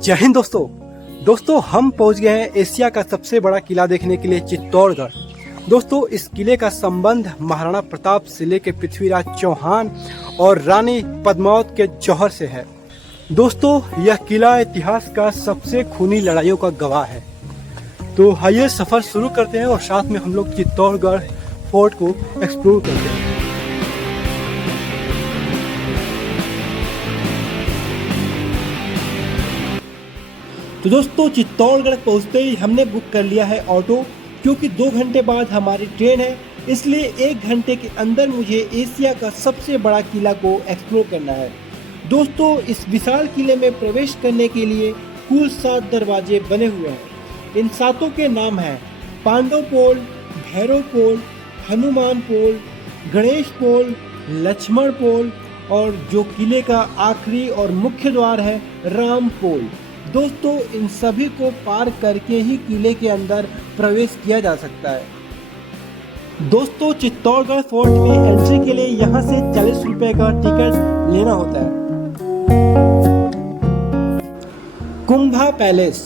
जय हिंद दोस्तों हम पहुंच गए हैं एशिया का सबसे बड़ा किला देखने के लिए चित्तौड़गढ़। दोस्तों इस किले का संबंध महाराणा प्रताप से लेकर पृथ्वीराज चौहान और रानी पद्मावत के जौहर से है। दोस्तों यह किला इतिहास का सबसे खूनी लड़ाइयों का गवाह है। तो आइए सफर शुरू करते हैं और साथ में हम लोग चित्तौड़गढ़ फोर्ट को एक्सप्लोर करते हैं। तो दोस्तों चित्तौड़गढ़ पहुंचते ही हमने बुक कर लिया है ऑटो, क्योंकि 2 घंटे बाद हमारी ट्रेन है, इसलिए 1 घंटे के अंदर मुझे एशिया का सबसे बड़ा किला को एक्सप्लोर करना है। दोस्तों इस विशाल किले में प्रवेश करने के लिए कुल 7 दरवाजे बने हुए हैं। इन 7 के नाम हैं पांडव पोल, भैरव पोल, हनुमान पोल, गणेश पोल, लक्ष्मण पोल और जो किले का आखिरी और मुख्य द्वार है राम पोल। दोस्तों इन सभी को पार करके ही किले के अंदर प्रवेश किया जा सकता है। दोस्तों चित्तौड़गढ़ फोर्ट में एंट्री के लिए यहाँ से 40 रुपए का टिकट लेना होता है। कुंभा पैलेस।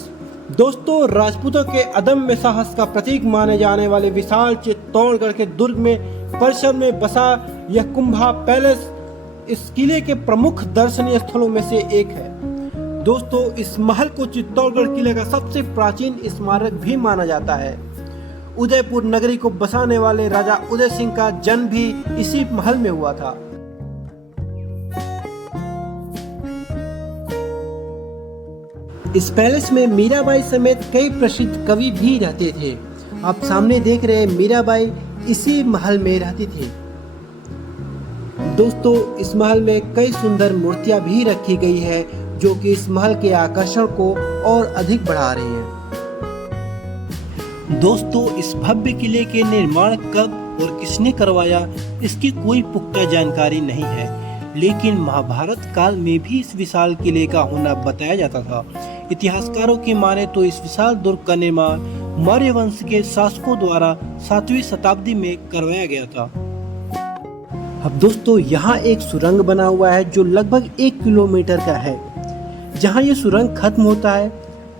दोस्तों राजपूतों के अदम्य साहस का प्रतीक माने जाने वाले विशाल चित्तौड़गढ़ के दुर्ग में परिसर में बसा यह कुंभा पैलेस इस किले के प्रमुख दर्शनीय स्थलों में से एक है। दोस्तों इस महल को चित्तौड़गढ़ किले का सबसे प्राचीन स्मारक भी माना जाता है। उदयपुर नगरी को बसाने वाले राजा उदय सिंह का जन्म भी इसी महल में हुआ था। इस पैलेस में मीराबाई समेत कई प्रसिद्ध कवि भी रहते थे। आप सामने देख रहे हैं मीराबाई इसी महल में रहती थी। दोस्तों इस महल में कई सुंदर मूर्तियां भी रखी गई है, जो कि इस महल के आकर्षण को और अधिक बढ़ा रही हैं। दोस्तों इस भव्य किले के निर्माण कब और किसने करवाया इसकी कोई पुख्ता जानकारी नहीं है, लेकिन महाभारत काल में भी इस विशाल किले का होना बताया जाता था। इतिहासकारों की माने तो इस विशाल दुर्ग का निर्माण मौर्य वंश के शासकों द्वारा 7वीं शताब्दी में करवाया गया था। अब दोस्तों यहाँ एक सुरंग बना हुआ है जो लगभग 1 किलोमीटर का है। जहाँ ये सुरंग खत्म होता है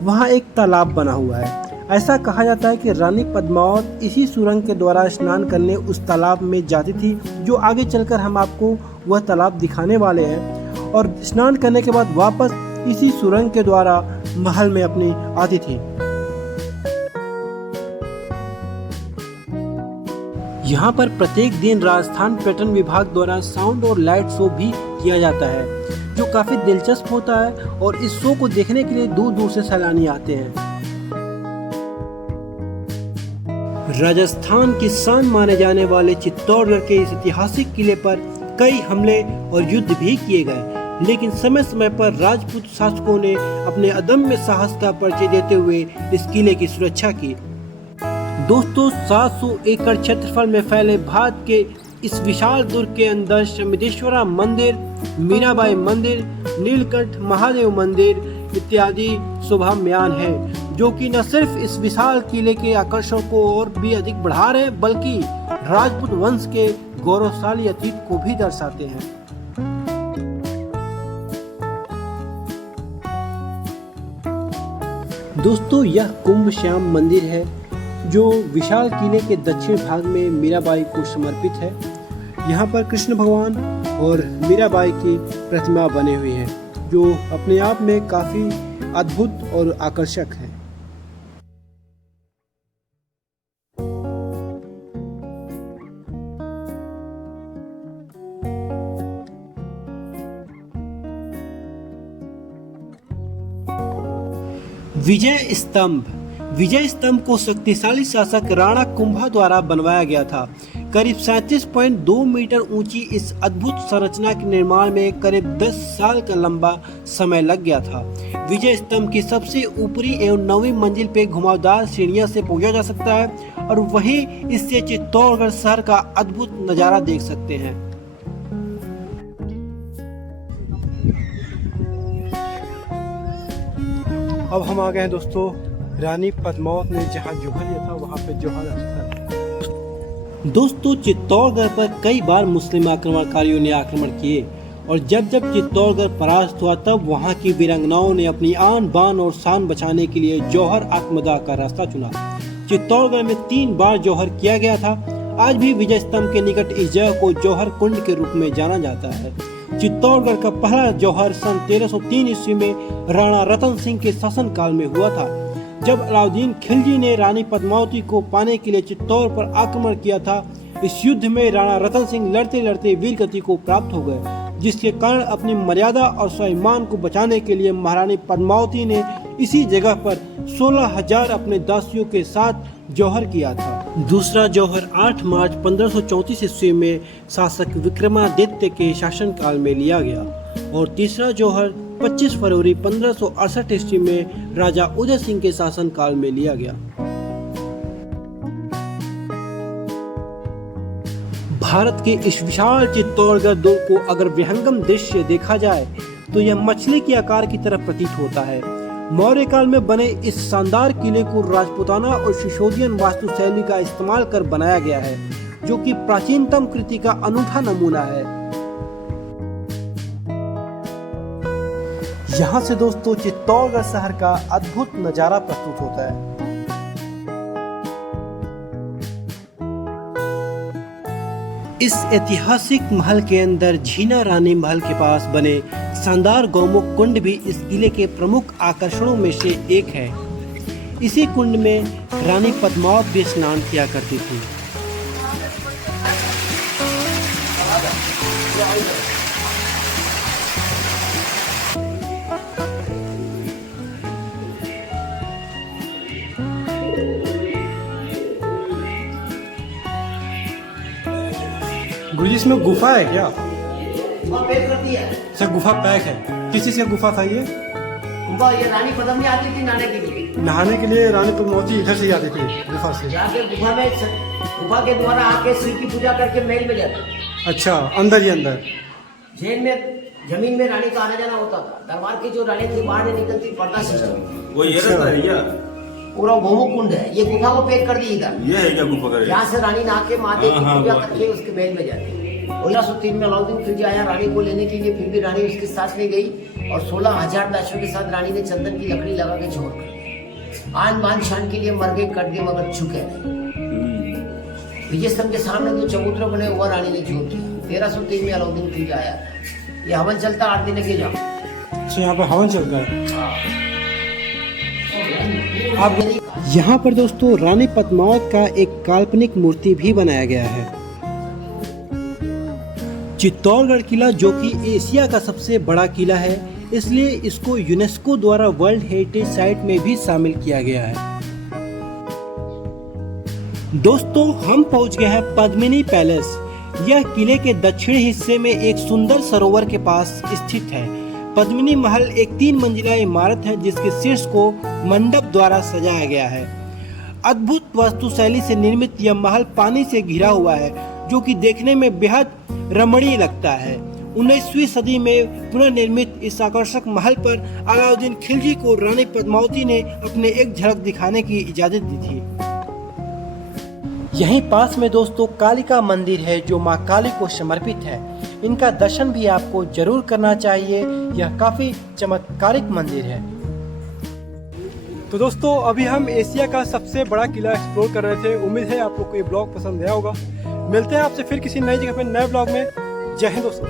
वहाँ एक तालाब बना हुआ है। ऐसा कहा जाता है कि रानी पद्मावत इसी सुरंग के द्वारा स्नान करने उस तालाब में जाती थी, जो आगे चलकर हम आपको वह तालाब दिखाने वाले हैं। और स्नान करने के बाद वापस इसी सुरंग के द्वारा महल में अपनी आती थी। यहाँ पर प्रत्येक दिन राजस्थान पर्यटन विभाग द्वारा साउंड और लाइट शो भी किया जाता है, जो काफी दिलचस्प होता है और इस शो को देखने के लिए दूर दूर से सैलानी आते हैं। राजस्थान की शान माने जाने वाले चित्तौड़गढ़ के इस ऐतिहासिक किले पर कई हमले और युद्ध भी किए गए, लेकिन समय समय पर राजपूत शासकों ने अपने अदम्य साहस का परिचय देते हुए इस किले की सुरक्षा की। दोस्तों 700 एकड़ क्षेत्रफल में फैले भारत के इस विशाल दुर्ग के अंदर शमिदेश्वरा मंदिर, मीराबाई मंदिर, नीलकंठ महादेव मंदिर इत्यादि शोभाम्यान है, जो कि न सिर्फ इस विशाल किले के आकर्षण को और भी अधिक बढ़ा रहे हैं, बल्कि राजपूत वंश के गौरवशाली अतीत को भी दर्शाते हैं। दोस्तों यह कुंभ श्याम मंदिर है, जो विशाल किले के दक्षिण भाग में मीराबाई को समर्पित है। यहाँ पर कृष्ण भगवान और मीराबाई की प्रतिमा बनी हुई है, जो अपने आप में काफी अद्भुत और आकर्षक है। विजय स्तंभ को शक्तिशाली शासक राणा कुंभा द्वारा बनवाया गया था। करीब 37.2 मीटर ऊंची इस अद्भुत संरचना के निर्माण में करीब 10 साल का लंबा समय लग गया था। विजय स्तंभ की सबसे ऊपरी एवं 9वीं मंजिल पे घुमावदार सीढ़ियों से पहुंचा जा सकता है और वहीं इससे चित्तौड़गढ़ शहर का अद्भुत नजारा देख सकते हैं। अब हम आ गए हैं दोस्तों रानी पद्मावत ने जहाँ जौहर लिया था वहाँ पे जौहर स्थल। दोस्तों चित्तौड़गढ़ पर कई बार मुस्लिम आक्रमणकारियों ने आक्रमण किए और जब जब चित्तौड़गढ़ परास्त हुआ तब वहां की वीरांगनाओं ने अपनी आन बान और शान बचाने के लिए जौहर आत्मदाह का रास्ता चुना। चित्तौड़गढ़ में 3 बार जौहर किया गया था। आज भी विजय स्तंभ के निकट इस जगह को जौहर कुंड के रूप में जाना जाता है। चित्तौड़गढ़ का पहला जौहर सन 1303 ईस्वी में राणा रतन सिंह के शासनकाल में हुआ था। जब अलाउद्दीन खिलजी ने रानी पद्मावती को पाने के लिए चित्तौड़ पर आक्रमण किया था। इस युद्ध में राणा रतन सिंह लड़ते लड़ते वीरगति को प्राप्त हो गए, जिसके कारण अपनी मर्यादा और स्वाभिमान को बचाने के लिए महारानी पद्मावती ने इसी जगह पर 16,000 अपने दासियों के साथ जौहर किया था। दूसरा जौहर 8 मार्च 1534 ईस्वी में शासक विक्रमादित्य के शासनकाल में लिया गया और तीसरा जौहर 25 फरवरी 1568 ईस्वी में राजा उदय सिंह के शासनकाल में लिया गया। भारत के इस विशाल चित्तौड़गढ़ दुर्ग को अगर विहंगम दृश्य देखा जाए तो यह मछली के आकार की तरह प्रतीत होता है। मौर्य काल में बने इस शानदार किले को राजपूताना और सिसोदियन वास्तुशैली का इस्तेमाल कर बनाया गया है, जो कि प्राचीनतम कृति का अनूठा नमूना है। यहाँ से दोस्तों चित्तौड़गढ़ शहर का अद्भुत नजारा प्रस्तुत होता है। इस ऐतिहासिक महल के अंदर झीना रानी महल के पास बने शानदार गौमुख कुंड भी इस किले के प्रमुख आकर्षणों में से एक है। इसी कुंड में रानी पद्मावत भी स्नान किया करती थी। गुरुजी इसमें गुफा है क्या? पैक करती है। सर गुफा पैक है, किस चीज का गुफा था ये? गुफा ये रानी पद्मावती आती थी नहाने के लिए। नहाने के लिए रानी पद्मावती इधर से ही आती थी गुफा से। जाके गुफा के द्वारा आके शिव की पूजा करके महल में जाते। अच्छा, अंदर ही अंदर जेल में जमीन में रानी का आना जाना होता था। दरबार की जो रानी थी बाहर नहीं निकलती, पर्दा सिस्टम। वो ये रहता है क्या? पूरा गौमुख कुंड है। ये गुफा को पैक कर दी इधर। ये है क्या गुफा का? यहाँ से रानी नहा के महादेव की हाँ, पूजा हाँ, करके उसके महल में जाती। 1603 में अलाउद्दीन खिलजी आया रानी को लेने के लिए, फिर भी रानी उसके साथ नहीं गई और 16,000 दासियों के साथ रानी ने चंदन की लकड़ी लगा के छोड़ कर आन बान शान के लिए मर गए, कट गए, मगर झुके नहीं। विजय स्तंभ के सामने जो चबूतरे बने हुआ रानी ने छोड़ दिया। 1303 में अलाउद्दीन खिलजी आया। ये हवन चलता 8 दिन के जाओ। अच्छा, यहाँ पर हवन चल रहा है। अब यहाँ पर दोस्तों रानी पद्मावत का एक काल्पनिक मूर्ति भी बनाया गया है। चित्तौड़गढ़ किला जो कि एशिया का सबसे बड़ा किला है, इसलिए इसको यूनेस्को द्वारा वर्ल्ड हेरिटेज साइट में भी शामिल किया गया है। दोस्तों हम पहुंच गए हैं पद्मिनी पैलेस। यह किले के दक्षिण हिस्से में एक सुंदर सरोवर के पास स्थित है। पद्मिनी महल एक 3 मंजिला इमारत है जिसके शीर्ष को मंडप द्वारा सजाया गया है। अद्भुत वास्तुशैली से निर्मित यह महल पानी से घिरा हुआ है, जो कि देखने में बेहद रमणीय लगता है। 19वीं सदी में पुनर्निर्मित इस आकर्षक महल पर अलाउद्दीन खिलजी को रानी पद्मावती ने अपने एक झलक दिखाने की इजाजत दी थी। यहीं पास में दोस्तों कालिका मंदिर है जो मां काली को समर्पित है। इनका दर्शन भी आपको जरूर करना चाहिए। यह काफी चमत्कारिक मंदिर है। तो दोस्तों अभी हम एशिया का सबसे बड़ा किला एक्सप्लोर कर रहे थे। उम्मीद है आप लोग को ये ब्लॉग पसंद आया होगा। मिलते हैं आपसे फिर किसी नई जगह पे नए ब्लॉग में। जय हिंद दोस्तों।